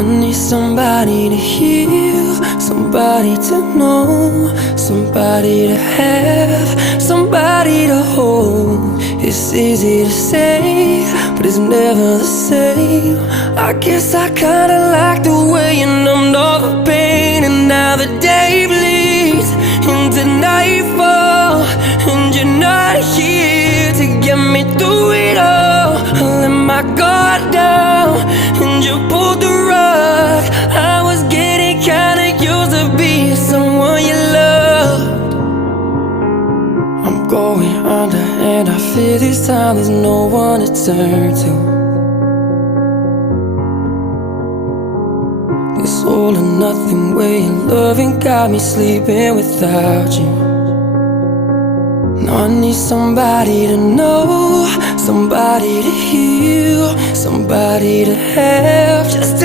I need somebody to heal, somebody to know, somebody to have, somebody to hold. It's easy to say, but it's never the same. I guess I kinda like the way you numbed all the pain. And now the day bleeds into nightfall, and you're not here to get me through it all. I let my guard down, and you pulled the rug. I was getting kinda used to being someone you loved. I'm going under, and I fear this time there's no one to turn to. This all or nothing way of loving got me sleeping without you. Now I need somebody to know, somebody to heal, somebody to have, just to